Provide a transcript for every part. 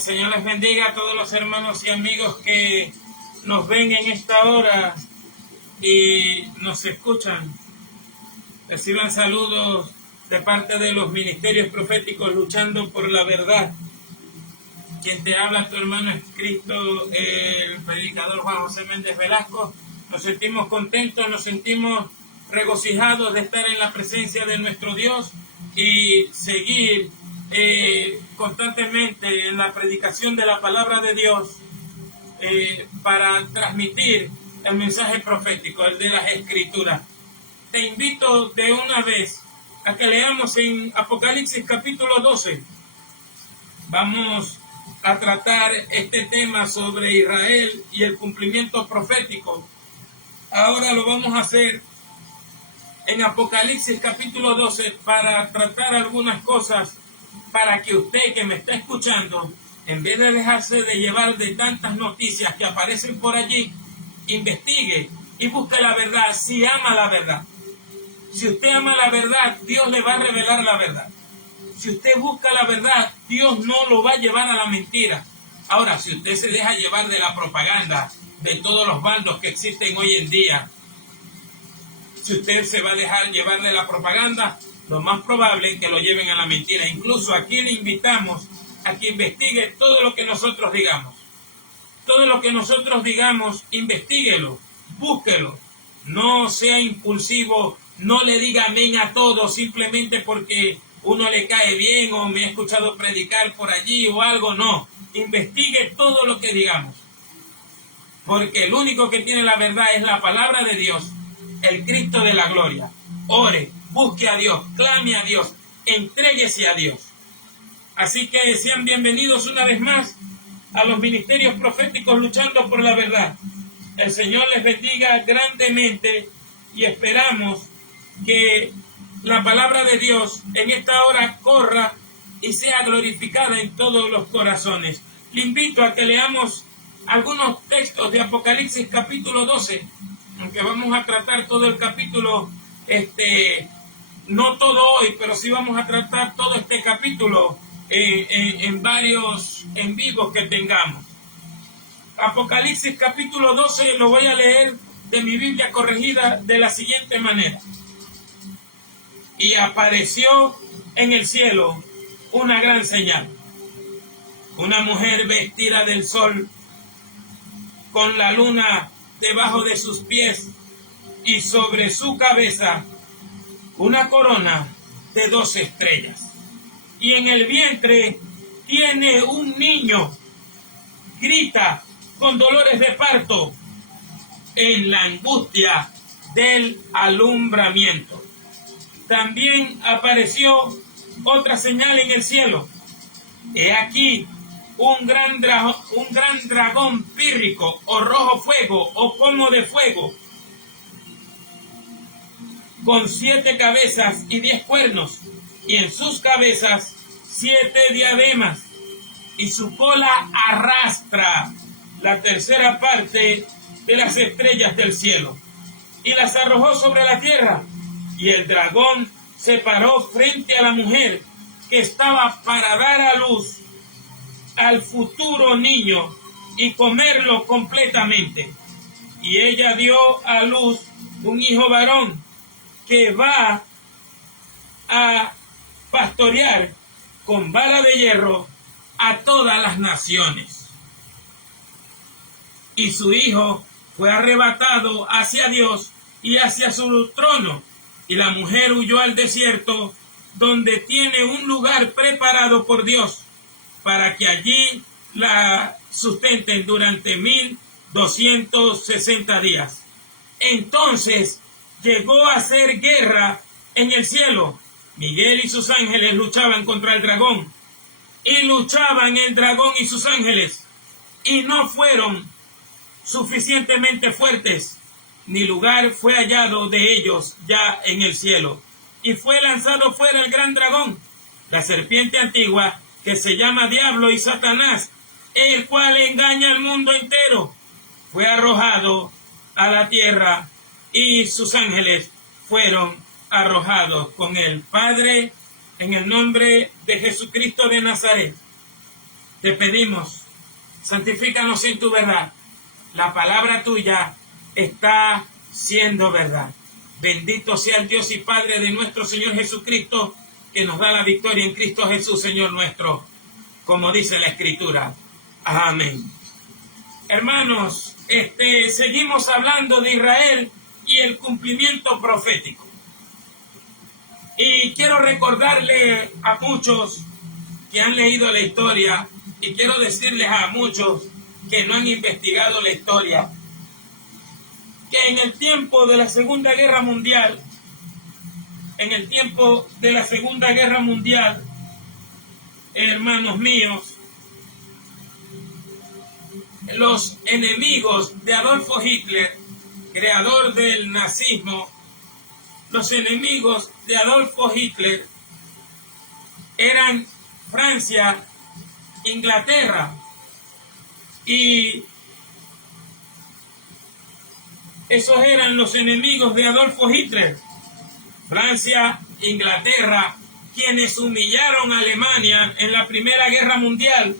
El Señor les bendiga a todos los hermanos y amigos que nos ven en esta hora y nos escuchan. Reciban saludos de parte de los ministerios proféticos luchando por la verdad. Quien te habla, tu hermano es Cristo, el predicador Juan José Méndez Velasco. Nos sentimos contentos, nos sentimos regocijados de estar en la presencia de nuestro Dios y seguir constantemente en la predicación de la palabra de Dios para transmitir el mensaje profético, el de las Escrituras. Te invito de una vez a que leamos en Apocalipsis capítulo 12. Vamos a tratar este tema sobre Israel y el cumplimiento profético. Ahora lo vamos a hacer en Apocalipsis capítulo 12 para tratar algunas cosas para que usted que me está escuchando, en vez de dejarse de llevar de tantas noticias que aparecen por allí, investigue y busque la verdad si ama la verdad. Si usted ama la verdad, Dios le va a revelar la verdad. Si usted busca la verdad, Dios no lo va a llevar a la mentira. Ahora, si usted se deja llevar de la propaganda de todos los bandos que existen hoy en día, si usted se va a dejar llevar de la propaganda, lo más probable es que lo lleven a la mentira. Incluso aquí le invitamos a que investigue todo lo que nosotros digamos. Todo lo que nosotros digamos, investíguelo, búsquelo. No sea impulsivo, no le diga amén a todo simplemente porque uno le cae bien o me ha escuchado predicar por allí o algo. No, investigue todo lo que digamos. Porque el único que tiene la verdad es la palabra de Dios, el Cristo de la gloria. Ore, busque a Dios, clame a Dios, entréguese a Dios. Así que sean bienvenidos una vez más a los ministerios proféticos luchando por la verdad. El Señor les bendiga grandemente y esperamos que la palabra de Dios en esta hora corra y sea glorificada en todos los corazones. Le invito a que leamos algunos textos de Apocalipsis capítulo 12, aunque vamos a tratar todo el capítulo, no todo hoy, pero sí vamos a tratar todo este capítulo en varios en vivos que tengamos. Apocalipsis capítulo 12 lo voy a leer de mi Biblia corregida de la siguiente manera. Y apareció en el cielo una gran señal, una mujer vestida del sol, con la luna debajo de sus pies y sobre su cabeza una corona de 12 estrellas. Y en el vientre tiene un niño, grita con dolores de parto en la angustia del alumbramiento. También apareció otra señal en el cielo. He aquí un gran dragón pírrico o rojo fuego o pomo de fuego, con 7 cabezas y 10 cuernos, y en sus cabezas 7 diademas, y su cola arrastra la tercera parte de las estrellas del cielo, y las arrojó sobre la tierra. Y el dragón se paró frente a la mujer que estaba para dar a luz al futuro niño y comerlo completamente. Y ella dio a luz un hijo varón que va a pastorear con vara de hierro a todas las naciones. Y su hijo fue arrebatado hacia Dios y hacia su trono, y la mujer huyó al desierto, donde tiene un lugar preparado por Dios, para que allí la sustenten durante 1260 días. Entonces llegó a hacer guerra en el cielo. Miguel y sus ángeles luchaban contra el dragón, y luchaban el dragón y sus ángeles, y no fueron suficientemente fuertes, ni lugar fue hallado de ellos ya en el cielo. Y fue lanzado fuera el gran dragón, la serpiente antigua, que se llama Diablo y Satanás, el cual engaña al mundo entero. Fue arrojado a la tierra, y sus ángeles fueron arrojados con él. Padre, en el nombre de Jesucristo de Nazaret, te pedimos, santifícanos en tu verdad. La palabra tuya está siendo verdad. Bendito sea el Dios y Padre de nuestro Señor Jesucristo, que nos da la victoria en Cristo Jesús, Señor nuestro, como dice la Escritura. Amén. Hermanos, seguimos hablando de Israel y el cumplimiento profético. Y quiero recordarle a muchos que han leído la historia, y quiero decirles a muchos que no han investigado la historia, que en el tiempo de la Segunda Guerra Mundial, hermanos míos, los enemigos de Adolfo Hitler, creador del nazismo, los enemigos de Adolfo Hitler eran Francia, Inglaterra, y esos eran los enemigos de Adolfo Hitler: Francia, Inglaterra quienes humillaron a Alemania en la Primera Guerra Mundial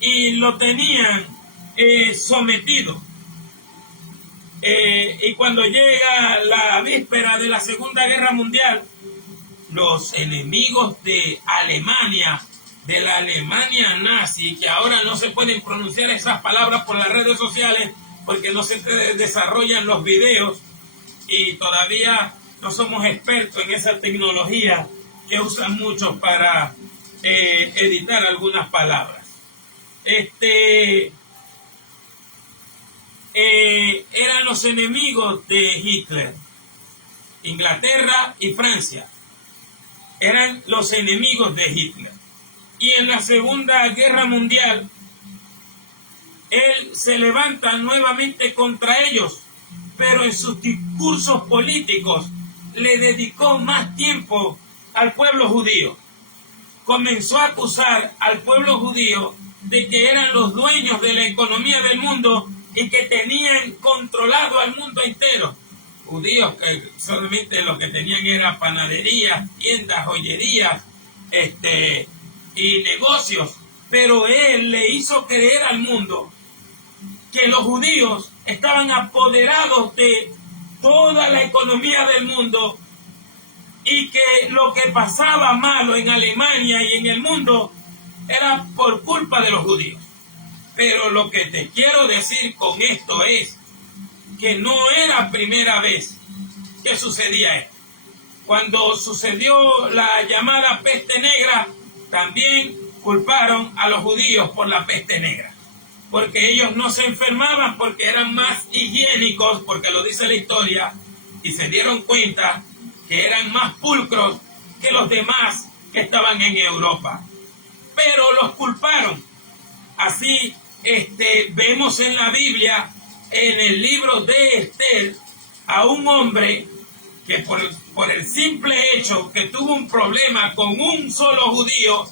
y lo tenían sometido. Y cuando llega la víspera de la Segunda Guerra Mundial, los enemigos de Alemania, de la Alemania nazi, que ahora no se pueden pronunciar esas palabras por las redes sociales porque no se desarrollan los videos y todavía no somos expertos en esa tecnología que usan muchos para editar algunas palabras. Eran los enemigos de Hitler. Inglaterra y Francia eran los enemigos de Hitler. Y en la Segunda Guerra Mundial, él se levanta nuevamente contra ellos, pero en sus discursos políticos le dedicó más tiempo al pueblo judío. Comenzó a acusar al pueblo judío de que eran los dueños de la economía del mundo y que tenían controlado al mundo entero. Judíos que solamente lo que tenían era panaderías, tiendas, joyerías, y negocios, pero él le hizo creer al mundo que los judíos estaban apoderados de toda la economía del mundo y que lo que pasaba malo en Alemania y en el mundo era por culpa de los judíos. Pero lo que te quiero decir con esto es que no era primera vez que sucedía esto. Cuando sucedió la llamada peste negra, también culparon a los judíos por la peste negra, porque ellos no se enfermaban porque eran más higiénicos, porque lo dice la historia, y se dieron cuenta que eran más pulcros que los demás que estaban en Europa. Pero los culparon. Así vemos en la Biblia, en el libro de Esther, a un hombre que por el simple hecho que tuvo un problema con un solo judío,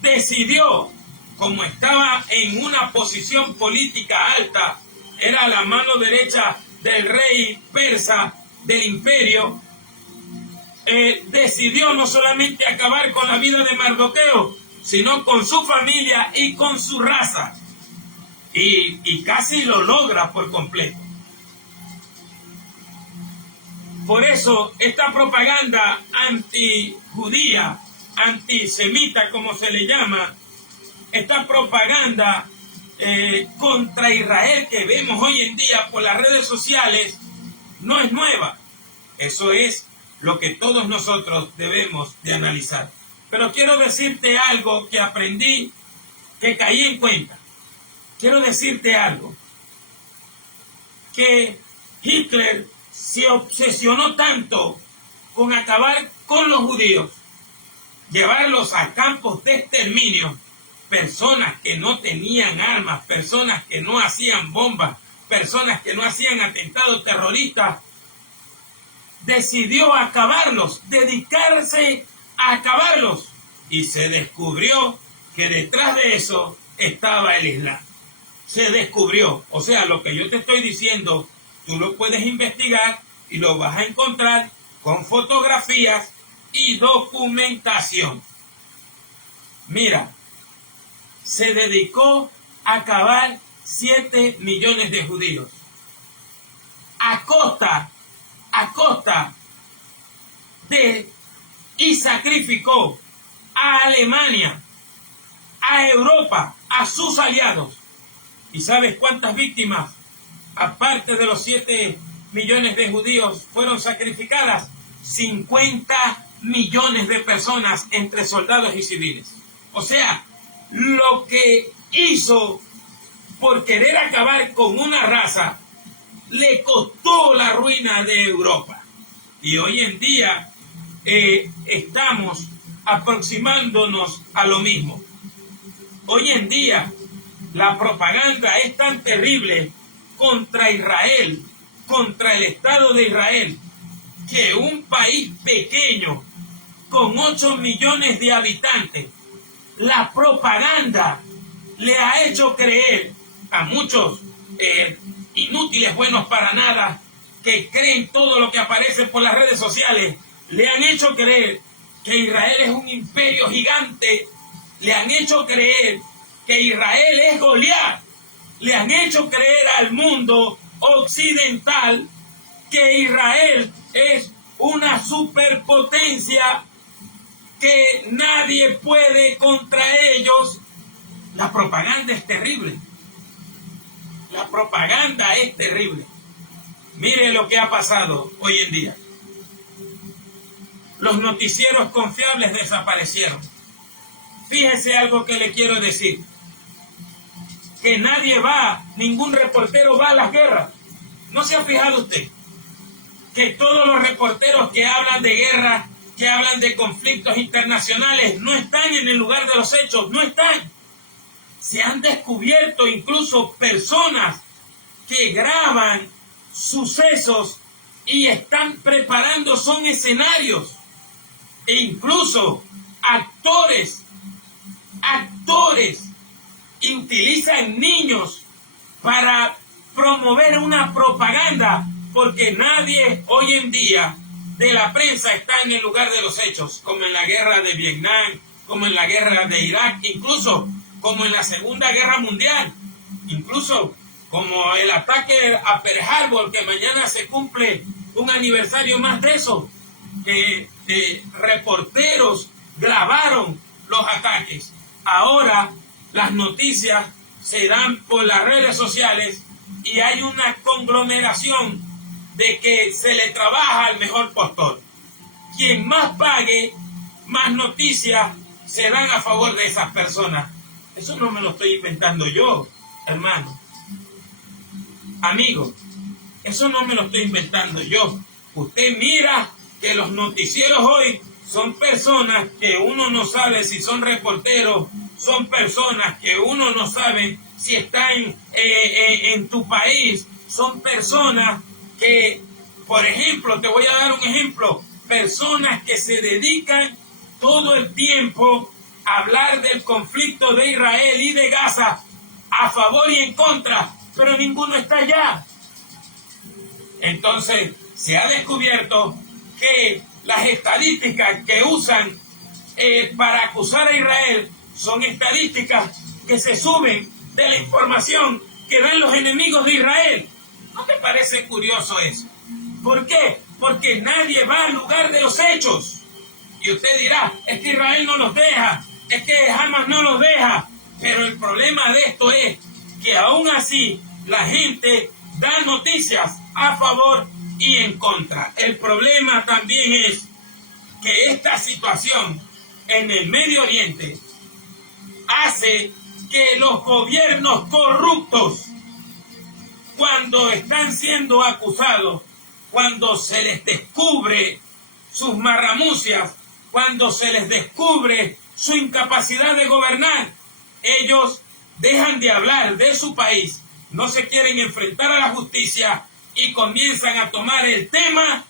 decidió, como estaba en una posición política alta, era la mano derecha del rey persa del imperio, decidió no solamente acabar con la vida de Mardoqueo, sino con su familia y con su raza. Y casi lo logra por completo. Por eso esta propaganda antijudía, antisemita como se le llama, esta propaganda contra Israel que vemos hoy en día por las redes sociales, no es nueva. Eso es lo que todos nosotros debemos de analizar. Pero quiero decirte algo que aprendí, que caí en cuenta. Quiero decirte algo, que Hitler se obsesionó tanto con acabar con los judíos, llevarlos a campos de exterminio, personas que no tenían armas, personas que no hacían bombas, personas que no hacían atentados terroristas, decidió acabarlos, dedicarse a acabarlos, y se descubrió que detrás de eso estaba el Islam. Se descubrió, o sea, lo que yo te estoy diciendo, tú lo puedes investigar y lo vas a encontrar con fotografías y documentación. Mira, se dedicó a acabar 7 millones de judíos a costa de, y sacrificó a Alemania, a Europa, a sus aliados. ¿Y sabes cuántas víctimas, aparte de los 7 millones de judíos, fueron sacrificadas? 50 millones de personas entre soldados y civiles. O sea, lo que hizo por querer acabar con una raza le costó la ruina de Europa. Y hoy en día estamos aproximándonos a lo mismo. Hoy en día la propaganda es tan terrible contra Israel, contra el Estado de Israel, que un país pequeño con 8 millones de habitantes, la propaganda le ha hecho creer a muchos inútiles, buenos para nada, que creen todo lo que aparece por las redes sociales, le han hecho creer que Israel es un imperio gigante, le han hecho creer que Israel es Goliat, le han hecho creer al mundo occidental que Israel es una superpotencia, que nadie puede contra ellos. La propaganda es terrible. La propaganda es terrible. Mire lo que ha pasado hoy en día. Los noticieros confiables desaparecieron. Fíjese algo que le quiero decir. Que nadie va, ningún reportero va a las guerras. ¿No se ha fijado usted? Que todos los reporteros que hablan de guerra, que hablan de conflictos internacionales, no están en el lugar de los hechos, no están. Se han descubierto incluso personas que graban sucesos y están preparando, son escenarios, e incluso actores, y utilizan niños para promover una propaganda, porque nadie hoy en día de la prensa está en el lugar de los hechos, como en la guerra de Vietnam, como en la guerra de Irak, incluso como en la Segunda Guerra Mundial, incluso como el ataque a Pearl Harbor, que mañana se cumple un aniversario más de eso. Reporteros grabaron los ataques. Ahora las noticias se dan por las redes sociales y hay una conglomeración de que se le trabaja al mejor postor. Quien más pague, más noticias se dan a favor de esas personas. Eso no me lo estoy inventando yo, hermano. Amigo, eso no me lo estoy inventando yo. Usted mira que los noticieros hoy son personas que uno no sabe si son reporteros, son personas que uno no sabe si están en tu país, son personas que, por ejemplo, te voy a dar un ejemplo, personas que se dedican todo el tiempo a hablar del conflicto de Israel y de Gaza a favor y en contra, pero ninguno está allá. Entonces, se ha descubierto que las estadísticas que usan para acusar a Israel son estadísticas que se suben de la información que dan los enemigos de Israel. ¿No te parece curioso eso? ¿Por qué? Porque nadie va al lugar de los hechos. Y usted dirá, es que Israel no los deja, es que Hamas no los deja. Pero el problema de esto es que aún así la gente da noticias a favor y en contra. El problema también es que esta situación en el Medio Oriente hace que los gobiernos corruptos, cuando están siendo acusados, cuando se les descubre sus marramucias, cuando se les descubre su incapacidad de gobernar, ellos dejan de hablar de su país, no se quieren enfrentar a la justicia y comienzan a tomar el tema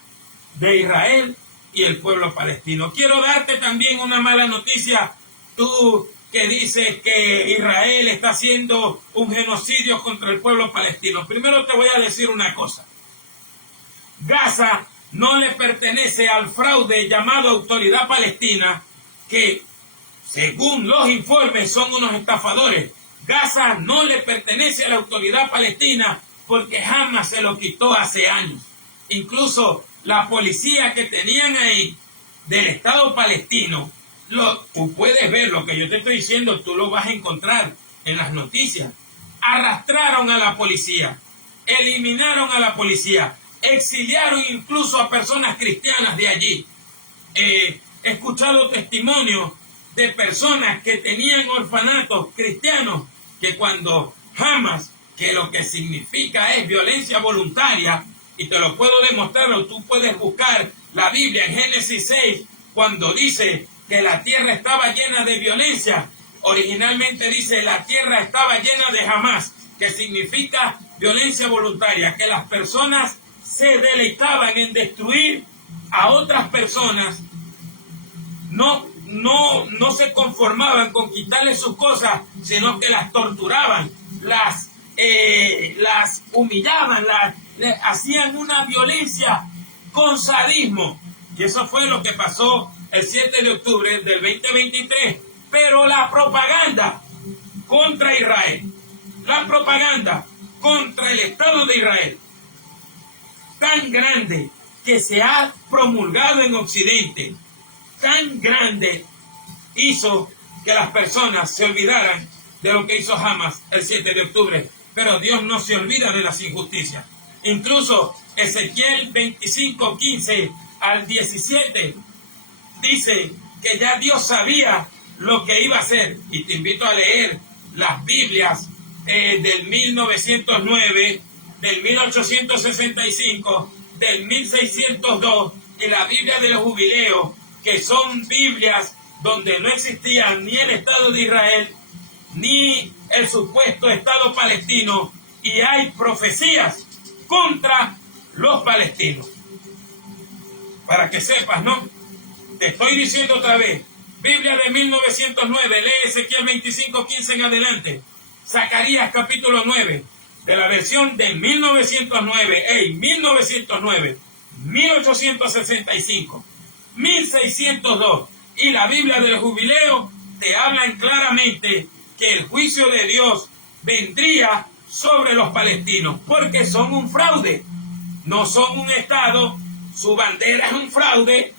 de Israel y el pueblo palestino. Quiero darte también una mala noticia, tú que dices que Israel está haciendo un genocidio contra el pueblo palestino. Primero te voy a decir una cosa. Gaza no le pertenece al fraude llamado Autoridad Palestina, que según los informes son unos estafadores. Gaza no le pertenece a la Autoridad Palestina porque Hamas se lo quitó hace años. Incluso la policía que tenían ahí del Estado palestino, tú puedes ver lo que yo te estoy diciendo, tú lo vas a encontrar en las noticias. Arrastraron a la policía, eliminaron a la policía, exiliaron incluso a personas cristianas de allí. He escuchado testimonios de personas que tenían orfanatos cristianos, que cuando Hamas, que lo que significa es violencia voluntaria, y te lo puedo demostrar, o tú puedes buscar la Biblia en Génesis 6, cuando dice que la tierra estaba llena de violencia, originalmente dice la tierra estaba llena de Hamas, que significa violencia voluntaria, que las personas se deleitaban en destruir a otras personas, no se conformaban con quitarles sus cosas, sino que las torturaban, las humillaban, hacían una violencia con sadismo. Y eso fue lo que pasó el 7 de octubre del 2023. Pero la propaganda contra Israel, la propaganda contra el Estado de Israel, tan grande que se ha promulgado en Occidente, tan grande, hizo que las personas se olvidaran de lo que hizo Hamas el 7 de octubre. Pero Dios no se olvida de las injusticias. Incluso Ezequiel 25, 15 al 17 dice que ya Dios sabía lo que iba a hacer. Y te invito a leer las Biblias del 1909, del 1865, del 1602 y la Biblia de los Jubileos, que son Biblias donde no existía ni el Estado de Israel ni el supuesto Estado palestino, y hay profecías contra los palestinos. Para que sepas, ¿no? Te estoy diciendo otra vez, Biblia de 1909, lee Ezequiel 25, 15 en adelante, Zacarías capítulo 9, de la versión de 1909, 1909, 1865, 1602, y la Biblia del Jubileo te hablan claramente que el juicio de Dios vendría sobre los palestinos, porque son un fraude, no son un Estado, su bandera es un fraude.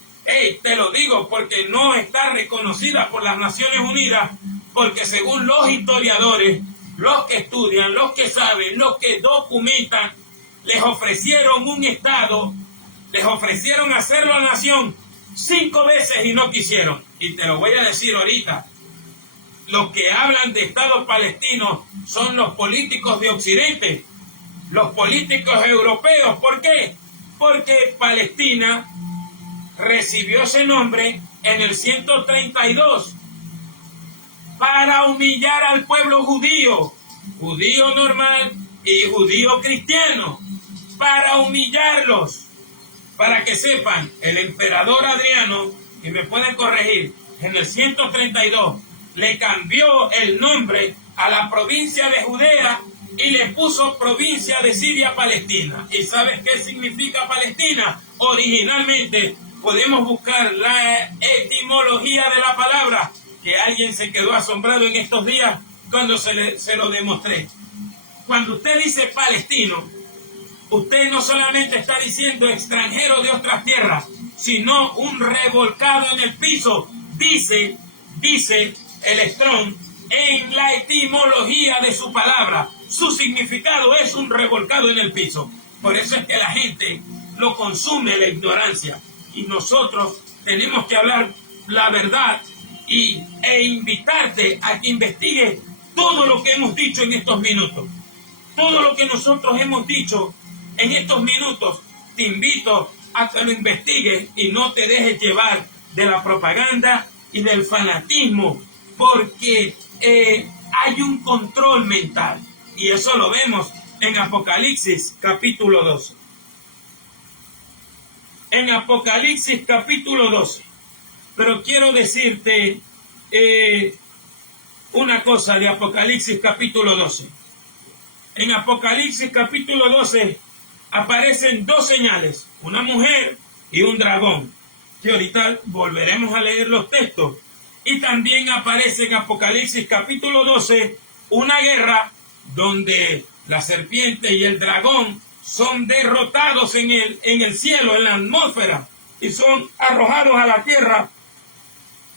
Te lo digo porque no está reconocida por las Naciones Unidas, porque según los historiadores, los que estudian, los que saben, los que documentan, les ofrecieron un Estado, les ofrecieron hacerlo a la nación 5 veces y no quisieron. Y te lo voy a decir ahorita. Los que hablan de Estado palestino son los políticos de Occidente, los políticos europeos. ¿Por qué? Porque Palestina recibió ese nombre en el 132 para humillar al pueblo judío, judío normal y judío cristiano, para humillarlos. Para que sepan, el emperador Adriano, y me pueden corregir, en el 132 le cambió el nombre a la provincia de Judea y le puso provincia de Siria Palestina. ¿Y sabes qué significa Palestina? Originalmente podemos buscar la etimología de la palabra, que alguien se quedó asombrado en estos días cuando se lo demostré. Cuando usted dice palestino, usted no solamente está diciendo extranjero de otras tierras, sino un revolcado en el piso. Dice el Strong en la etimología de su palabra. Su significado es un revolcado en el piso. Por eso es que la gente lo consume la ignorancia. Y nosotros tenemos que hablar la verdad e invitarte a que investigues todo lo que hemos dicho en estos minutos. Todo lo que nosotros hemos dicho en estos minutos, te invito a que lo investigues y no te dejes llevar de la propaganda y del fanatismo, porque hay un control mental. Y eso lo vemos en Apocalipsis capítulo 12. En Apocalipsis capítulo 12. Pero quiero decirte una cosa de Apocalipsis capítulo 12. En Apocalipsis capítulo 12 aparecen 2 señales, una mujer y un dragón, que ahorita volveremos a leer los textos. Y también aparece en Apocalipsis capítulo 12 una guerra donde la serpiente y el dragón son derrotados en el cielo, en la atmósfera, y son arrojados a la tierra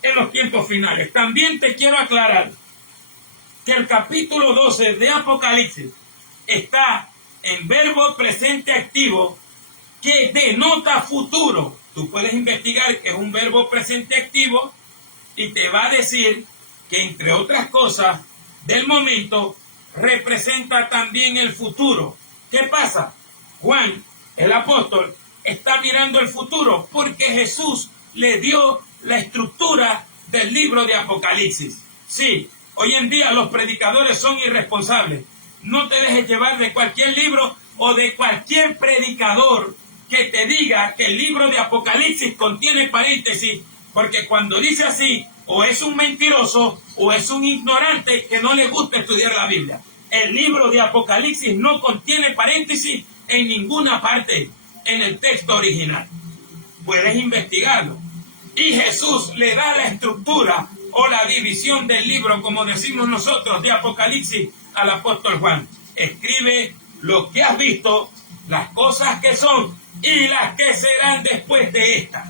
en los tiempos finales. También te quiero aclarar que el capítulo 12 de Apocalipsis está en verbo presente activo que denota futuro. Tú puedes investigar que es un verbo presente activo y te va a decir que, entre otras cosas, del momento representa también el futuro. ¿Qué pasa? Juan, el apóstol, está mirando el futuro porque Jesús le dio la estructura del libro de Apocalipsis. Sí, hoy en día los predicadores son irresponsables. No te dejes llevar de cualquier libro o de cualquier predicador que te diga que el libro de Apocalipsis contiene paréntesis, porque cuando dice así, o es un mentiroso o es un ignorante que no le gusta estudiar la Biblia. El libro de Apocalipsis no contiene paréntesis en ninguna parte en el texto original. puedes investigarlo. Y Jesús le da la estructura o la división del libro, como decimos nosotros, de Apocalipsis al apóstol Juan. Escribe lo que has visto, las cosas que son y las que serán después de esta.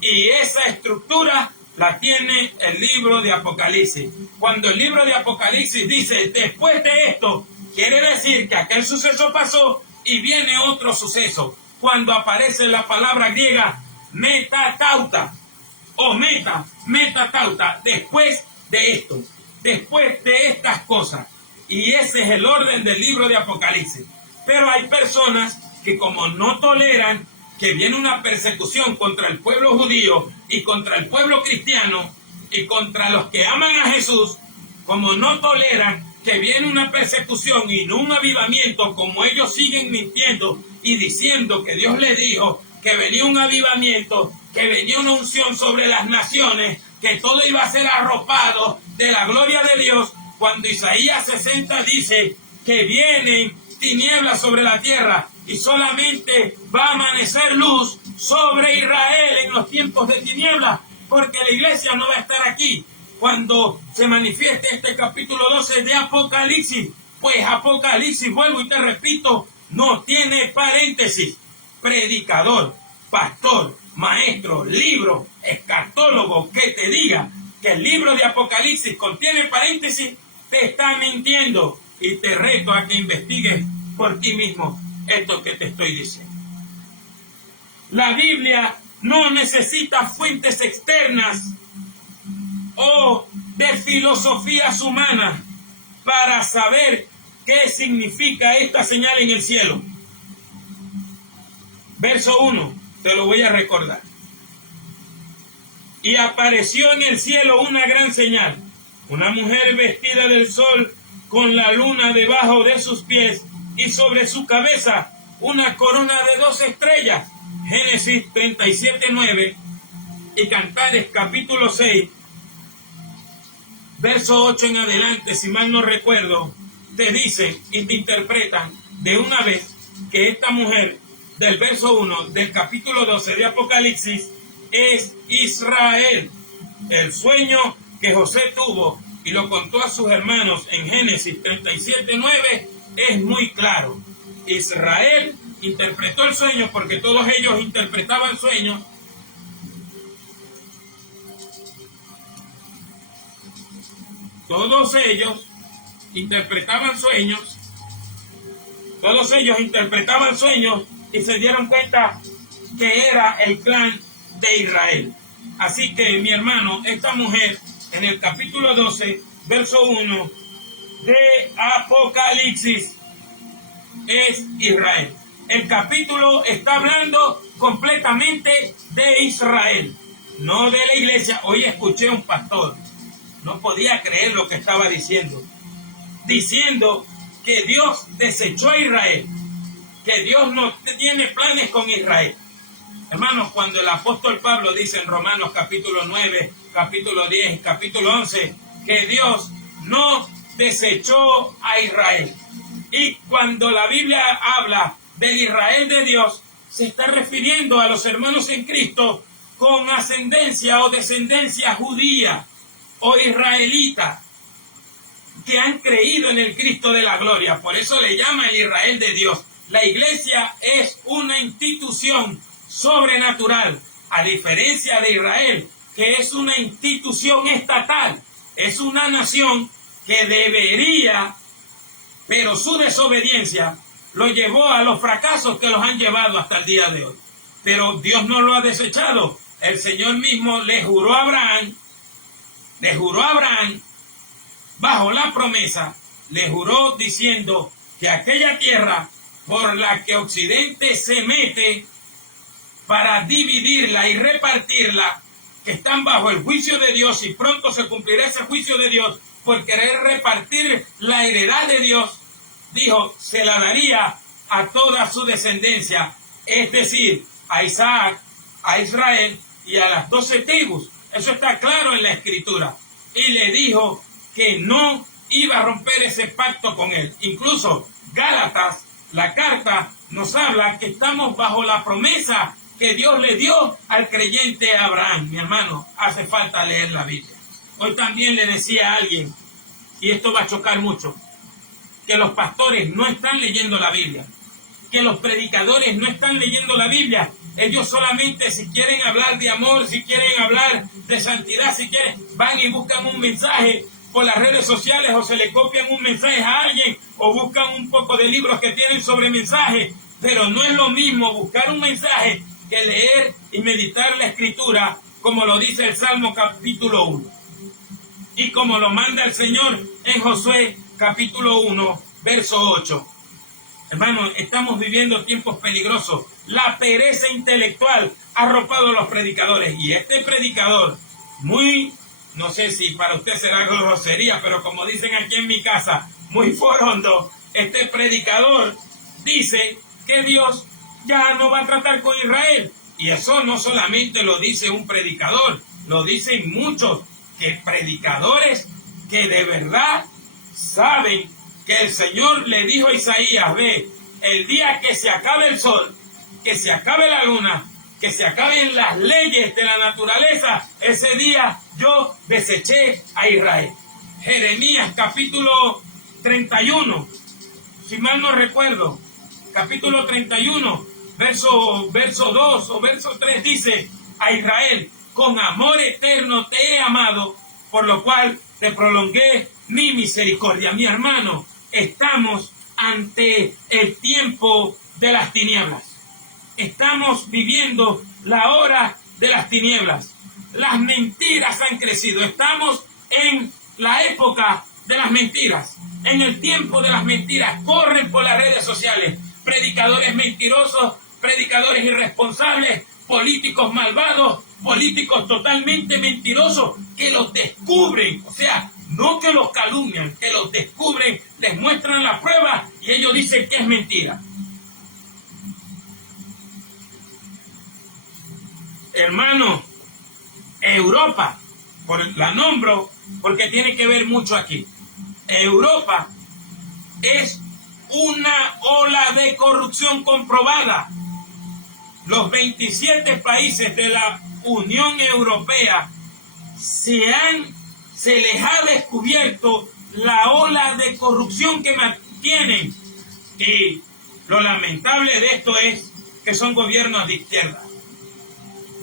Y esa estructura la tiene el libro de Apocalipsis. Cuando el libro de Apocalipsis dice después de esto, quiere decir que aquel suceso pasó y viene otro suceso. Cuando aparece la palabra griega metatauta o metatauta, después de esto, después de estas cosas. Y ese es el orden del libro de Apocalipsis. Pero hay personas que, como no toleran que viene una persecución contra el pueblo judío y contra el pueblo cristiano y contra los que aman a Jesús, como no toleran que viene una persecución y no un avivamiento, como ellos siguen mintiendo y diciendo que Dios les dijo que venía un avivamiento, que venía una unción sobre las naciones, que todo iba a ser arropado de la gloria de Dios, cuando Isaías 60 dice que vienen tinieblas sobre la tierra y solamente va a amanecer luz sobre Israel en los tiempos de tinieblas, porque la iglesia no va a estar aquí cuando se manifieste este capítulo 12 de Apocalipsis. Pues Apocalipsis, vuelvo y te repito, no tiene paréntesis. Predicador, pastor, maestro, libro, escartólogo que te diga que el libro de Apocalipsis contiene paréntesis, te está mintiendo, y te reto a que investigues por ti mismo esto que te estoy diciendo. La Biblia no necesita fuentes externas o de filosofías humanas para saber qué significa esta señal en el cielo. Verso 1, te lo voy a recordar. Y apareció en el cielo una gran señal, una mujer vestida del sol con la luna debajo de sus pies y sobre su cabeza una corona de 2 estrellas. Génesis 37:9 y Cantares capítulo 6, verso 8 en adelante, si mal no recuerdo, te dicen y te interpretan de una vez que esta mujer del verso 1 del capítulo 12 de Apocalipsis es Israel. El sueño que José tuvo y lo contó a sus hermanos en Génesis 37:9 es muy claro. Israel interpretó el sueño, porque todos ellos interpretaban sueños. Todos ellos interpretaban sueños y se dieron cuenta que era el clan de Israel. Así que, mi hermano, esta mujer en el capítulo 12, verso 1 de Apocalipsis es Israel. El capítulo está hablando completamente de Israel, no de la iglesia. Hoy escuché a un pastor, no podía creer lo que estaba diciendo que Dios desechó a Israel, que Dios no tiene planes con Israel. Hermanos, cuando el apóstol Pablo dice en Romanos capítulo 9, capítulo 10, capítulo 11, que Dios no desechó a Israel. Y cuando la Biblia habla del Israel de Dios, se está refiriendo a los hermanos en Cristo con ascendencia o descendencia judía o israelita, que han creído en el Cristo de la gloria. Por eso le llama el Israel de Dios. La iglesia es una institución sobrenatural, a diferencia de Israel, que es una institución estatal, es una nación que debería, pero su desobediencia lo llevó a los fracasos que los han llevado hasta el día de hoy. Pero Dios no lo ha desechado. El Señor mismo le juró a Abraham, bajo la promesa, le juró diciendo que aquella tierra por la que Occidente se mete para dividirla y repartirla, que están bajo el juicio de Dios, y pronto se cumplirá ese juicio de Dios por querer repartir la heredad de Dios, dijo, se la daría a toda su descendencia, es decir, a Isaac, a Israel y a las 12 tribus. Eso está claro en la Escritura. Y le dijo que no iba a romper ese pacto con él. Incluso Gálatas, la carta, nos habla que estamos bajo la promesa que Dios le dio al creyente Abraham. Mi hermano, hace falta leer la Biblia. Hoy también le decía a alguien, y esto va a chocar mucho, que los pastores no están leyendo la Biblia, que los predicadores no están leyendo la Biblia. Ellos solamente, si quieren hablar de amor, si quieren hablar de santidad, si quieren, van y buscan un mensaje por las redes sociales, o se le copian un mensaje a alguien, o buscan un poco de libros que tienen sobre mensaje. Pero no es lo mismo buscar un mensaje que leer y meditar la Escritura, como lo dice el Salmo capítulo 1. Y como lo manda el Señor en Josué capítulo 1, verso 8. Hermanos, estamos viviendo tiempos peligrosos. La pereza intelectual ha arropado a los predicadores. Y este predicador, muy, no sé si para usted será grosería, pero como dicen aquí en mi casa, muy forondo, este predicador dice que Dios ya no va a tratar con Israel. Y eso no solamente lo dice un predicador, lo dicen muchos predicadores que de verdad saben que el Señor le dijo a Isaías, ve, el día que se acabe el sol, que se acabe la luna, que se acaben las leyes de la naturaleza, ese día yo deseché a Israel. Jeremías capítulo 31, si mal no recuerdo, capítulo 31, verso 2 o verso 3 dice, a Israel, con amor eterno te he amado, por lo cual te prolongué mi misericordia. Mi hermano, estamos ante el tiempo de las tinieblas. Estamos viviendo la hora de las tinieblas. Las mentiras han crecido. Estamos en la época de las mentiras. En el tiempo de las mentiras. Corren por las redes sociales predicadores mentirosos, predicadores irresponsables, políticos malvados, políticos totalmente mentirosos que los descubren. O sea, no que los calumnian, que los descubren, les muestran la prueba y ellos dicen que es mentira. Hermano, Europa, la nombro porque tiene que ver mucho aquí. Europa es una ola de corrupción comprobada. Los 27 países de la Unión Europea se les ha descubierto la ola de corrupción que mantienen. Y lo lamentable de esto es que son gobiernos de izquierda.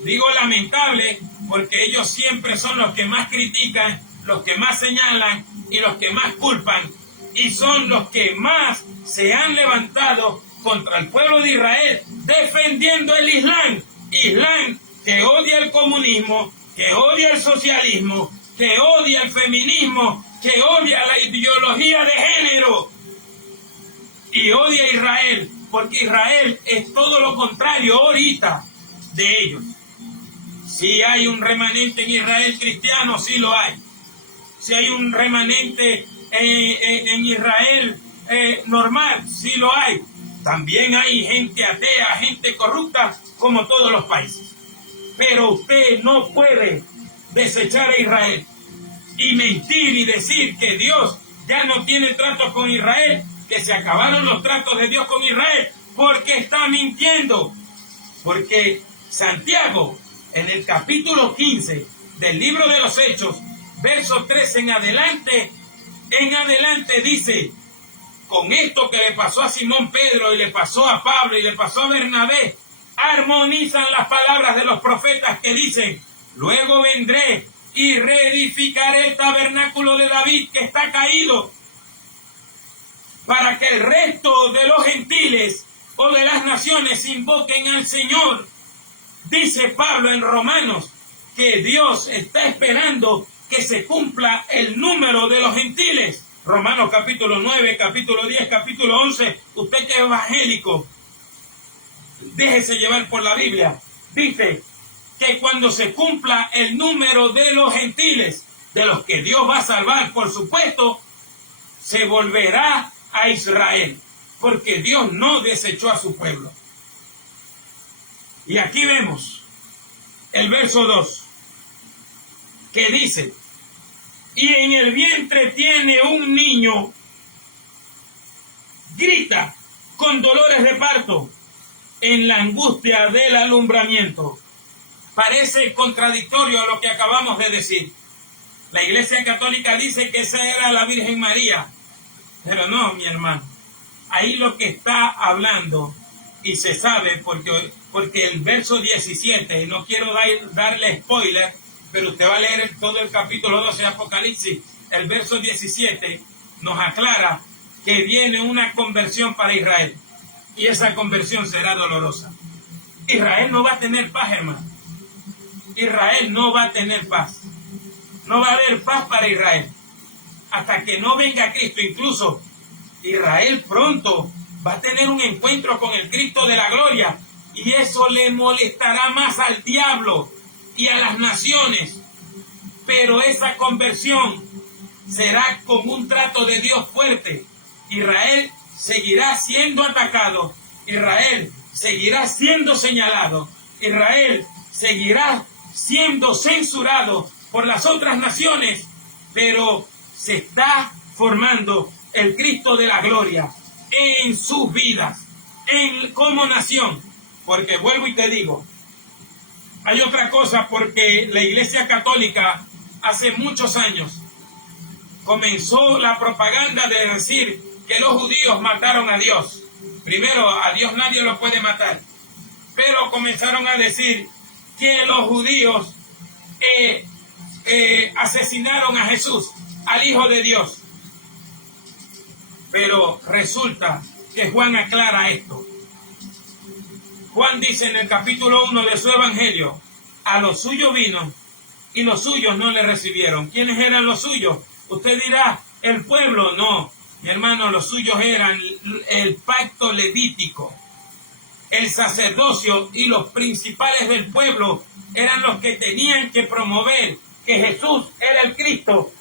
Digo lamentable porque ellos siempre son los que más critican, los que más señalan y los que más culpan. Y son los que más se han levantado contra el pueblo de Israel defendiendo el Islam. Islam que odia el comunismo, que odia el socialismo, que odia el feminismo, que odia la ideología de género y odia a Israel, porque Israel es todo lo contrario ahorita de ellos. Si hay un remanente en Israel cristiano, sí lo hay. Si hay un remanente en Israel normal, sí lo hay. También hay gente atea, gente corrupta, como todos los países. Pero usted no puede desechar a Israel y mentir y decir que Dios ya no tiene tratos con Israel, que se acabaron los tratos de Dios con Israel, porque está mintiendo. Porque Santiago, en el capítulo 15 del libro de los Hechos, verso 3 en adelante dice, con esto que le pasó a Simón Pedro y le pasó a Pablo y le pasó a Bernabé, armonizan las palabras de los profetas que dicen, luego vendré y reedificaré el tabernáculo de David que está caído, para que el resto de los gentiles o de las naciones invoquen al Señor. Dice Pablo en Romanos que Dios está esperando que se cumpla el número de los gentiles. Romanos capítulo 9, capítulo 10, capítulo 11. Usted que es evangélico, déjese llevar por la Biblia. Dice que cuando se cumpla el número de los gentiles, de los que Dios va a salvar, por supuesto, se volverá a Israel, porque Dios no desechó a su pueblo. Y aquí vemos el verso 2, que dice, y en el vientre tiene un niño, grita con dolores de parto. en la angustia del alumbramiento. Parece contradictorio a lo que acabamos de decir. La Iglesia Católica dice que esa era la Virgen María, pero no, mi hermano. Ahí lo que está hablando, y se sabe porque el verso 17, y no quiero darle spoiler, pero usted va a leer todo el capítulo 12 de Apocalipsis, el verso 17 nos aclara que viene una conversión para Israel, y esa conversión será dolorosa. Israel no va a tener paz, hermano. Israel no va a tener paz. No va a haber paz para Israel hasta que no venga Cristo. Incluso Israel pronto va a tener un encuentro con el Cristo de la gloria, y eso le molestará más al diablo y a las naciones. Pero esa conversión será con un trato de Dios fuerte. Israel seguirá siendo atacado. Israel seguirá siendo señalado. Israel seguirá siendo censurado por las otras naciones, pero se está formando el Cristo de la gloria en sus vidas, como nación. Porque vuelvo y te digo, hay otra cosa, porque la Iglesia Católica hace muchos años comenzó la propaganda de decir que los judíos mataron a Dios. Primero, a Dios nadie lo puede matar, pero comenzaron a decir que los judíos asesinaron a Jesús, al Hijo de Dios. Pero resulta que Juan aclara esto. Juan dice en el capítulo 1 de su evangelio: a los suyos vino y los suyos no le recibieron. ¿Quiénes eran los suyos? Usted dirá, el pueblo. No, mi hermano, los suyos eran el pacto levítico. El sacerdocio y los principales del pueblo eran los que tenían que promover que Jesús era el Cristo,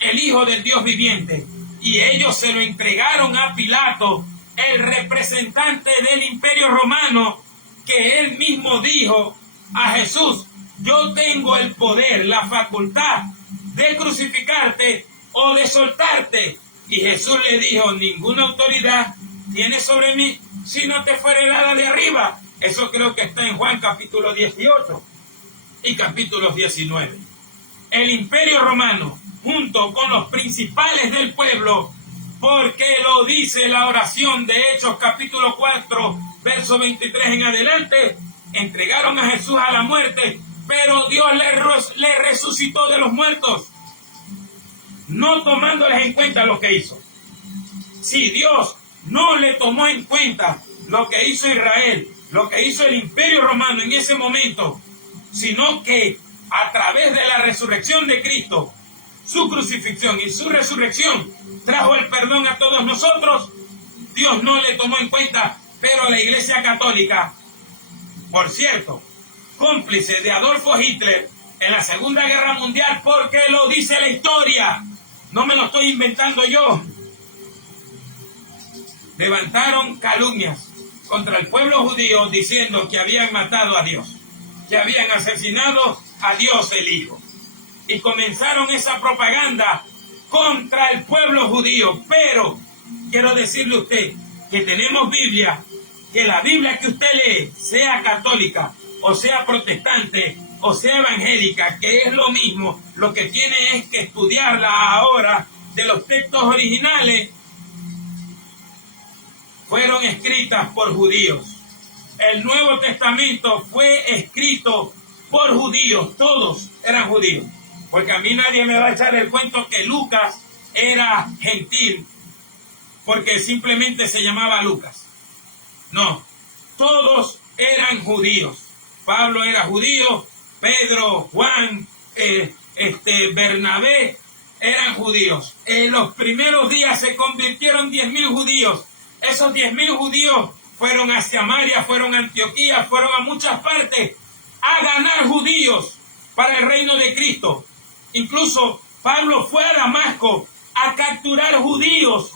el Hijo del Dios viviente. Y ellos se lo entregaron a Pilato, el representante del Imperio Romano, que él mismo dijo a Jesús: yo tengo el poder, la facultad de crucificarte o de soltarte. Y Jesús le dijo: ninguna autoridad tienes sobre mí si no te fuera dada de arriba. Eso creo que está en Juan capítulo 18 y capítulos 19. El Imperio Romano, junto con los principales del pueblo, porque lo dice la oración de Hechos capítulo 4, verso 23 en adelante, entregaron a Jesús a la muerte, pero Dios le resucitó de los muertos, no tomándoles en cuenta lo que hizo. Si Dios no le tomó en cuenta lo que hizo Israel, lo que hizo el Imperio Romano en ese momento, sino que a través de la resurrección de Cristo, su crucifixión y su resurrección trajo el perdón a todos nosotros, Dios no le tomó en cuenta. Pero la Iglesia Católica, por cierto, cómplice de Adolfo Hitler en la Segunda Guerra Mundial, porque lo dice la historia, no me lo estoy inventando yo, levantaron calumnias contra el pueblo judío diciendo que habían matado a Dios, que habían asesinado a Dios el Hijo, y comenzaron esa propaganda contra el pueblo judío. Pero quiero decirle a usted que tenemos Biblia, que la Biblia que usted lee, sea católica o sea protestante o sea evangélica, que es lo mismo, lo que tiene es que estudiarla ahora de los textos originales, fueron escritas por judíos. El Nuevo Testamento fue escrito por judíos, todos eran judíos. Porque a mí nadie me va a echar el cuento que Lucas era gentil, porque simplemente se llamaba Lucas. No, todos eran judíos. Pablo era judío, Pedro, Juan, Bernabé eran judíos. En los primeros días se convirtieron 10.000 judíos. Esos 10.000 judíos fueron a Samaria, fueron a Antioquía, fueron a muchas partes a ganar judíos para el reino de Cristo. Incluso Pablo fue a Damasco a capturar judíos,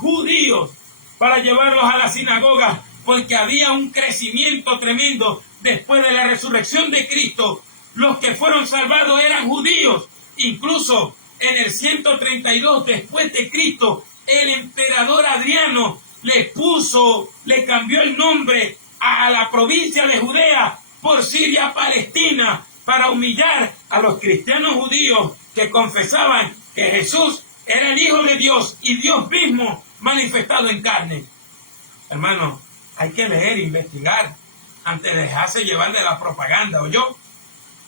para llevarlos a la sinagoga, porque había un crecimiento tremendo después de la resurrección de Cristo. Los que fueron salvados eran judíos. Incluso en el 132 después de Cristo, el emperador Adriano le cambió el nombre a la provincia de Judea, por Siria, Palestina, para humillar a los cristianos judíos que confesaban que Jesús era el Hijo de Dios y Dios mismo manifestado en carne. Hermano, hay que leer e investigar antes de dejarse llevar de la propaganda, ¿oyó?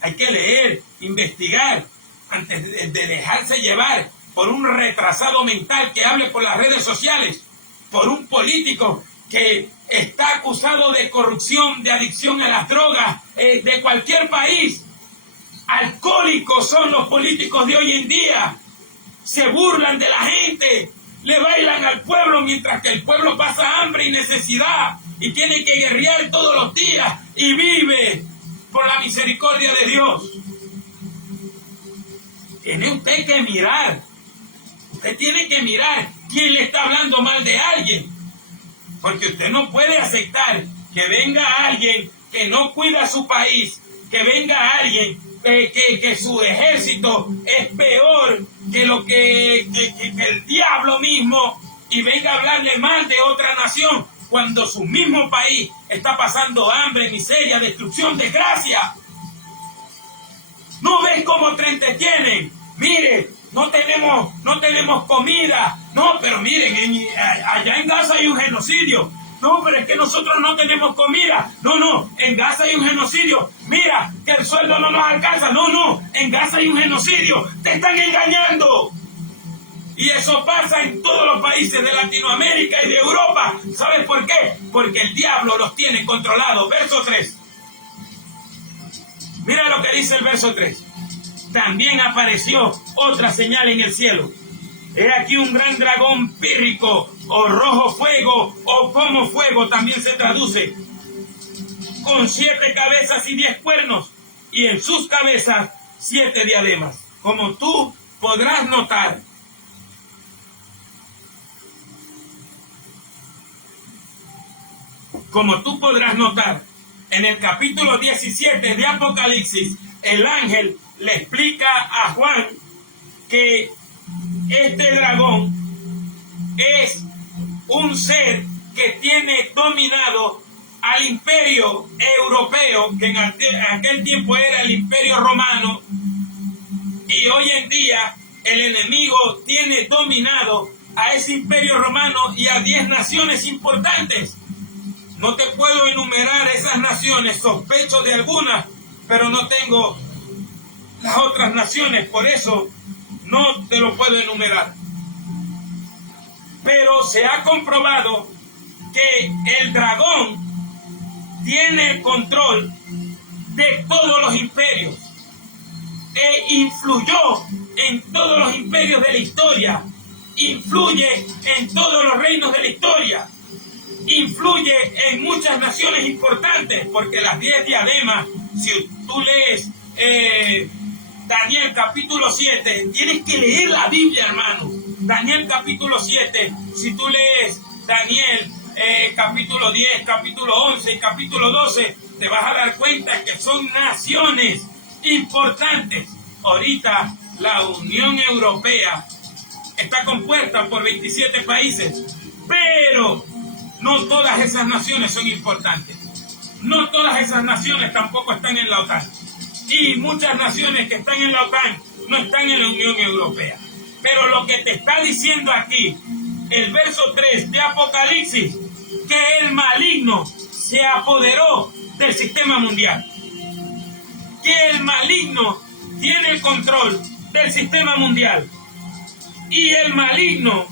Hay que leer, investigar antes de dejarse llevar por un retrasado mental que hable por las redes sociales, por un político que está acusado de corrupción, de adicción a las drogas, de cualquier país. Alcohólicos son los políticos de hoy en día. Se burlan de la gente, le bailan al pueblo mientras que el pueblo pasa hambre y necesidad y tiene que guerrear todos los días y vive por la misericordia de Dios. Tiene usted que mirar. Usted tiene que mirar quién le está hablando mal de alguien. Porque usted no puede aceptar que venga alguien que no cuida su país, que venga alguien que su ejército es peor que lo que el diablo mismo y venga a hablarle mal de otra nación cuando su mismo país está pasando hambre, miseria, destrucción, desgracia. ¿No ves cómo te entretienen? Mire, no tenemos comida. No, pero miren, allá en Gaza hay un genocidio. No, pero es que nosotros no tenemos comida. No, en Gaza hay un genocidio. Mira, que el sueldo no nos alcanza. No, en Gaza hay un genocidio. Te están engañando. Y eso pasa en todos los países de Latinoamérica y de Europa. ¿Sabes por qué? Porque el diablo los tiene controlados. Verso 3. Mira lo que dice el verso 3. También apareció otra señal en el cielo. He aquí un gran dragón pírrico, o rojo fuego, o como fuego, también se traduce, con 7 cabezas y 10 cuernos, y en sus cabezas 7 diademas. Como tú podrás notar, en el capítulo 17 de Apocalipsis, el ángel le explica a Juan que este dragón es un ser que tiene dominado al imperio europeo, que en aquel tiempo era el imperio romano, y hoy en día el enemigo tiene dominado a ese imperio romano y a 10 naciones importantes. No te puedo enumerar esas naciones, sospecho de algunas, pero no tengo las otras naciones, por eso no te lo puedo enumerar. Pero se ha comprobado que el dragón tiene el control de todos los imperios e influyó en todos los imperios de la historia, influye en todos los reinos de la historia, influye en muchas naciones importantes, porque las 10 diademas, si tú lees Daniel capítulo 7, tienes que leer la Biblia, hermano. Daniel capítulo 7, si tú lees Daniel capítulo 10, capítulo 11 y capítulo 12, te vas a dar cuenta que son naciones importantes. Ahorita la Unión Europea está compuesta por 27 países, pero no todas esas naciones son importantes. No todas esas naciones tampoco están en la OTAN. Y muchas naciones que están en la OTAN no están en la Unión Europea. Pero lo que te está diciendo aquí, el verso 3 de Apocalipsis, que el maligno se apoderó del sistema mundial. Que el maligno tiene el control del sistema mundial. Y el maligno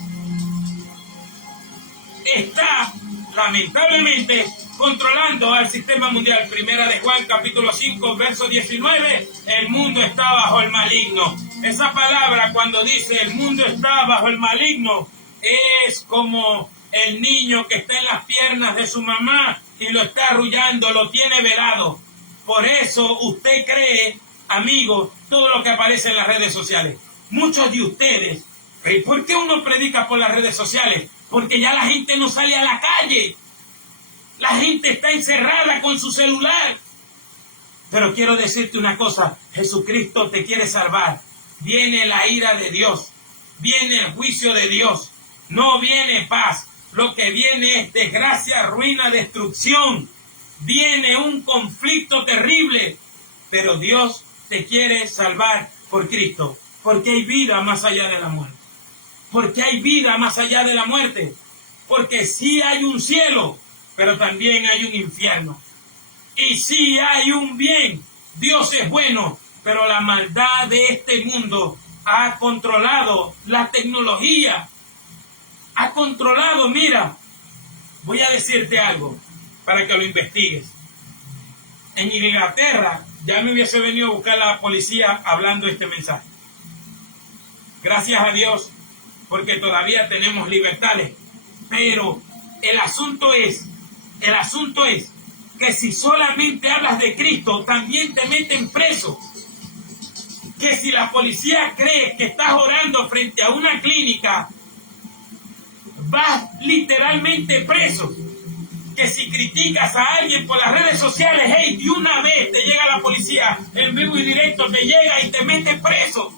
está, lamentablemente, controlando al sistema mundial. Primera de Juan, capítulo 5, verso 19, el mundo está bajo el maligno. Esa palabra, cuando dice el mundo está bajo el maligno, es como el niño que está en las piernas de su mamá y lo está arrullando, lo tiene velado. Por eso usted cree, amigo, todo lo que aparece en las redes sociales. Muchos de ustedes, ¿por qué uno predica por las redes sociales? Porque ya la gente no sale a la calle. La gente está encerrada con su celular. Pero quiero decirte una cosa, Jesucristo te quiere salvar. Viene la ira de Dios, viene el juicio de Dios, no viene paz. Lo que viene es desgracia, ruina, destrucción. viene un conflicto terrible, pero Dios te quiere salvar por Cristo, porque hay vida más allá de la muerte. Porque hay vida más allá de la muerte. Porque sí hay un cielo, pero también hay un infierno. Y sí hay un bien. Dios es bueno, pero la maldad de este mundo ha controlado la tecnología. Ha controlado, mira, voy a decirte algo para que lo investigues. En Inglaterra ya me hubiese venido a buscar la policía hablando este mensaje. Gracias a Dios, porque todavía tenemos libertades. Pero el asunto es que si solamente hablas de Cristo, también te meten preso. Que si la policía cree que estás orando frente a una clínica, vas literalmente preso. Que si criticas a alguien por las redes sociales, hey, de una vez te llega la policía en vivo y directo, te llega y te mete preso.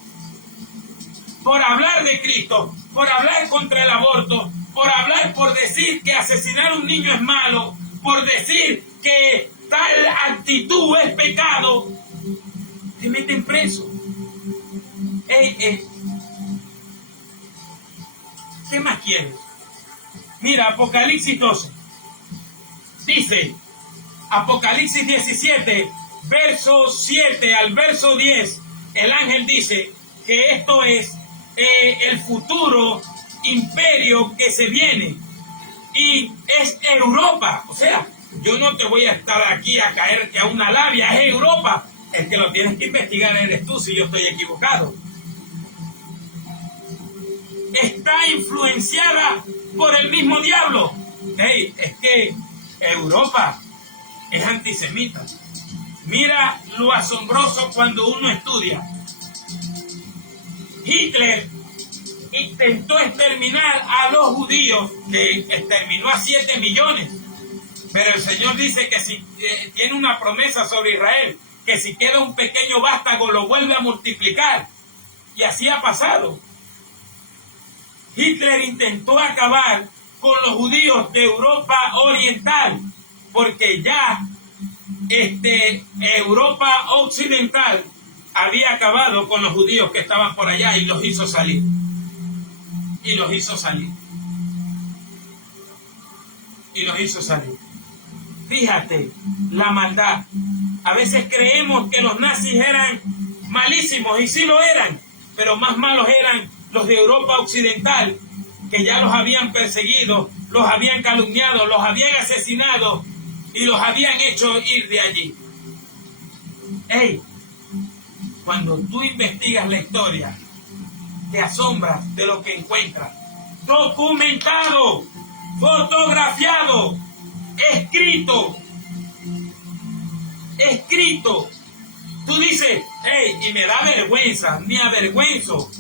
Por hablar de Cristo, por hablar contra el aborto, por decir que asesinar a un niño es malo, por decir que tal actitud es pecado, te meten preso. ¿Qué más quieres? Mira, Apocalipsis 12. Dice, Apocalipsis 17, verso 7 al verso 10, el ángel dice que esto es el futuro imperio que se viene. Y es Europa. O sea, yo no te voy a estar aquí a caerte a una labia, es Europa. El que lo tienes que investigar eres tú si yo estoy equivocado. Está influenciada por el mismo diablo. Hey, es que Europa es antisemita. Mira lo asombroso cuando uno estudia. Hitler intentó exterminar a los judíos, que exterminó a 7 millones. Pero el Señor dice que si tiene una promesa sobre Israel, que si queda un pequeño vástago lo vuelve a multiplicar. Y así ha pasado. Hitler intentó acabar con los judíos de Europa Oriental, porque ya Europa Occidental había acabado con los judíos que estaban por allá y los hizo salir. Y los hizo salir. Fíjate, la maldad. A veces creemos que los nazis eran malísimos, y sí lo eran, pero más malos eran los de Europa Occidental, que ya los habían perseguido, los habían calumniado, los habían asesinado y los habían hecho ir de allí. Hey, cuando tú investigas la historia, te asombras de lo que encuentras. Documentado, fotografiado, escrito. Tú dices, hey, y me da vergüenza, me avergüenzo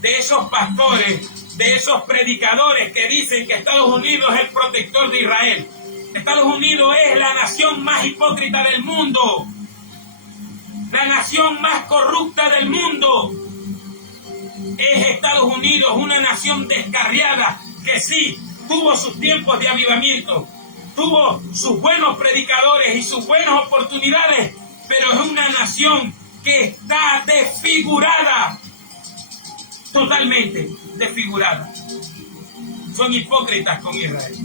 de esos pastores, de esos predicadores que dicen que Estados Unidos es el protector de Israel. Estados Unidos es la nación más hipócrita del mundo, la nación más corrupta del mundo. Es Estados Unidos una nación descarriada que sí tuvo sus tiempos de avivamiento, tuvo sus buenos predicadores y sus buenas oportunidades, pero es una nación que está desfigurada, totalmente desfigurada. Son hipócritas con Israel,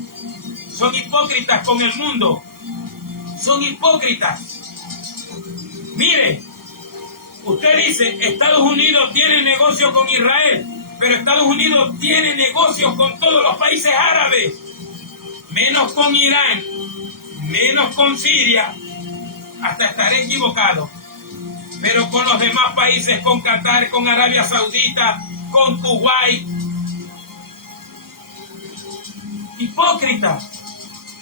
son hipócritas con el mundo, son hipócritas. Mire, usted dice, Estados Unidos tiene negocio con Israel, pero Estados Unidos tiene negocios con todos los países árabes, menos con Irán, menos con Siria, hasta estaré equivocado, pero con los demás países, con Qatar, con Arabia Saudita, con Kuwait. Hipócrita,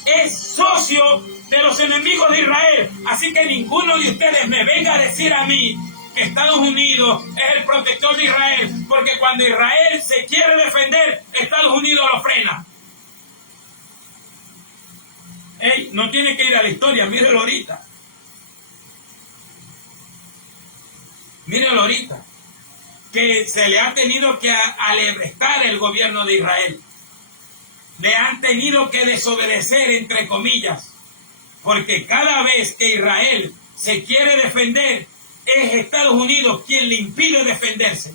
es socio de los enemigos de Israel, así que ninguno de ustedes me venga a decir a mí que Estados Unidos es el protector de Israel, porque cuando Israel se quiere defender, Estados Unidos lo frena. Hey, no tiene que ir a la historia, mírelo ahorita. Mírelo ahorita, que se le ha tenido que alebrestar el gobierno de Israel. Le han tenido que desobedecer, entre comillas. Porque cada vez que Israel se quiere defender, es Estados Unidos quien le impide defenderse.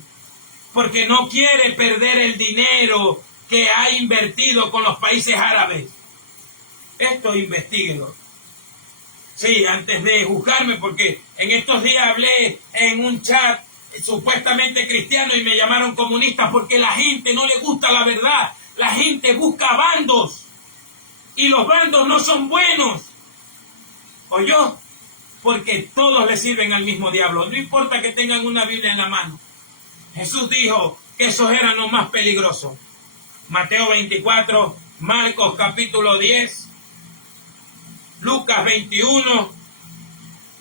Porque no quiere perder el dinero que ha invertido con los países árabes. Esto investíguelo. Sí, antes de juzgarme, porque en estos días hablé en un chat supuestamente cristiano y me llamaron comunista porque la gente no le gusta la verdad. La gente busca bandos y los bandos no son buenos. ¿Oyó? Porque todos le sirven al mismo diablo. No importa que tengan una Biblia en la mano. Jesús dijo que esos eran los más peligrosos. Mateo 24, Marcos capítulo 10, Lucas 21.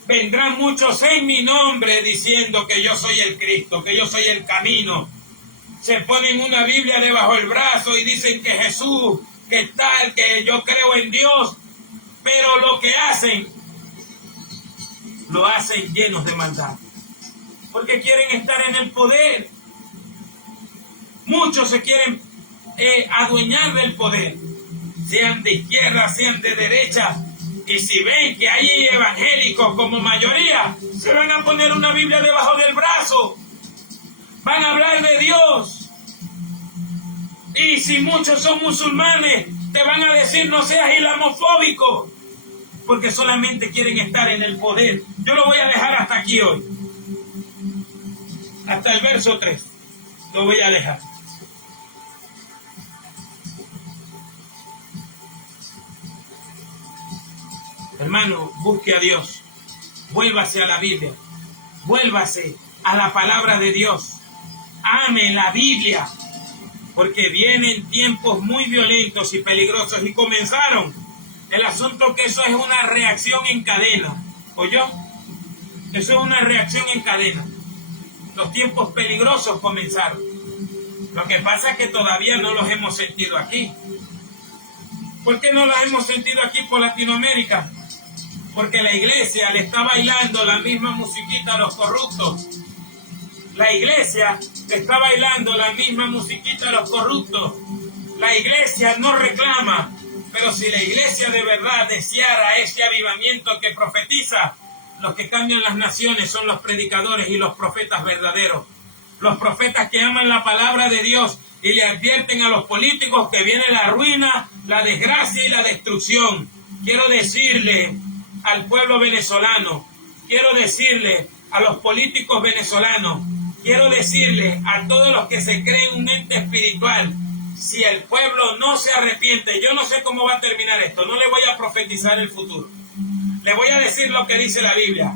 Vendrán muchos en mi nombre diciendo que yo soy el Cristo, que yo soy el camino. Se ponen una Biblia debajo del brazo y dicen que Jesús, que tal, que yo creo en Dios. Pero lo que hacen, lo hacen llenos de maldad. Porque quieren estar en el poder. Muchos se quieren adueñar del poder. Sean de izquierda, sean de derecha. Y si ven que hay evangélicos como mayoría, se van a poner una Biblia debajo del brazo. Van a hablar de Dios. Y si muchos son musulmanes, te van a decir no seas islamofóbico. Porque solamente quieren estar en el poder. Yo lo voy a dejar hasta aquí hoy. Hasta el verso 3. Lo voy a dejar. Hermano, busque a Dios. Vuélvase a la Biblia. Vuélvase a la palabra de Dios. Ame la Biblia. Porque vienen tiempos muy violentos y peligrosos. Y comenzaron. El asunto que eso es una reacción en cadena. ¿Oyó? Eso es una reacción en cadena. Los tiempos peligrosos comenzaron. Lo que pasa es que todavía no los hemos sentido aquí. ¿Por qué no los hemos sentido aquí por Latinoamérica? Porque la iglesia le está bailando la misma musiquita a los corruptos. La iglesia le está bailando la misma musiquita a los corruptos. La iglesia no reclama. Pero si la iglesia de verdad deseara ese avivamiento que profetiza, los que cambian las naciones son los predicadores y los profetas verdaderos. Los profetas que aman la palabra de Dios y le advierten a los políticos que viene la ruina, la desgracia y la destrucción. Quiero decirle al pueblo venezolano, quiero decirle a los políticos venezolanos, quiero decirle a todos los que se creen un ente espiritual, si el pueblo no se arrepiente, yo no sé cómo va a terminar esto, no le voy a profetizar el futuro. Le voy a decir lo que dice la Biblia.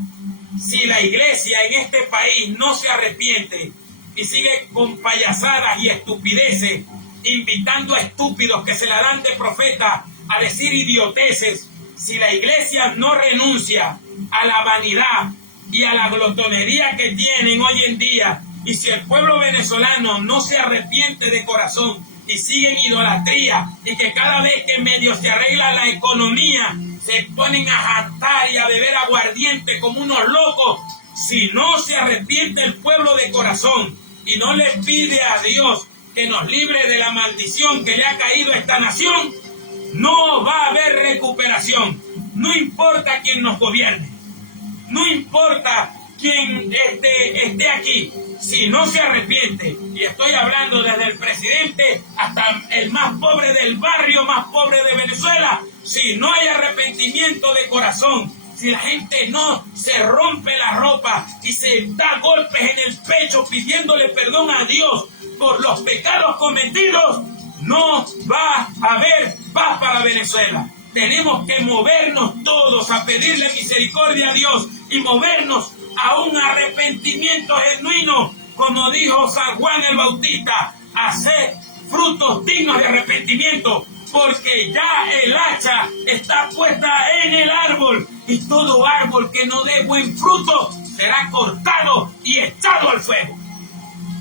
Si la iglesia en este país no se arrepiente y sigue con payasadas y estupideces, invitando a estúpidos que se la dan de profeta a decir idioteces, si la iglesia no renuncia a la vanidad y a la glotonería que tienen hoy en día, y si el pueblo venezolano no se arrepiente de corazón y sigue en idolatría, y que cada vez que medio se arregla la economía, se ponen a jactar y a beber aguardiente como unos locos, si no se arrepiente el pueblo de corazón y no le pide a Dios que nos libre de la maldición que le ha caído a esta nación, no va a haber recuperación. No importa quién nos gobierne, no importa quién esté aquí, si no se arrepiente, y estoy hablando desde el presidente hasta el más pobre del barrio más pobre de Venezuela, si no hay arrepentimiento de corazón, si la gente no se rompe la ropa y se da golpes en el pecho pidiéndole perdón a Dios por los pecados cometidos, no va a haber paz para Venezuela. Tenemos que movernos todos a pedirle misericordia a Dios y movernos a un arrepentimiento genuino, como dijo San Juan el Bautista, hacer frutos dignos de arrepentimiento, porque ya el hacha está puesta en el árbol, y todo árbol que no dé buen fruto será cortado y echado al fuego.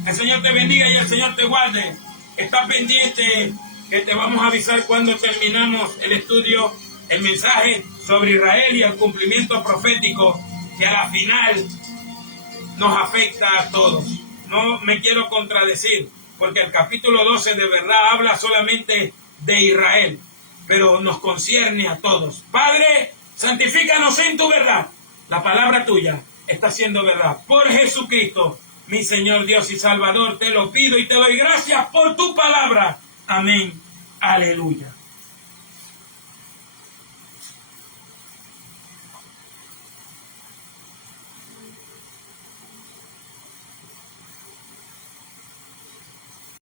El Señor te bendiga y el Señor te guarde. Está pendiente que te vamos a avisar cuando terminamos el estudio, el mensaje sobre Israel y el cumplimiento profético que a la final nos afecta a todos. No me quiero contradecir, porque el capítulo 12 de verdad habla solamente de Israel, pero nos concierne a todos. Padre, Santifícanos en tu verdad. La palabra tuya está siendo verdad. Por Jesucristo, mi Señor Dios y Salvador, te lo pido y te doy gracias por tu palabra. Amén. Aleluya.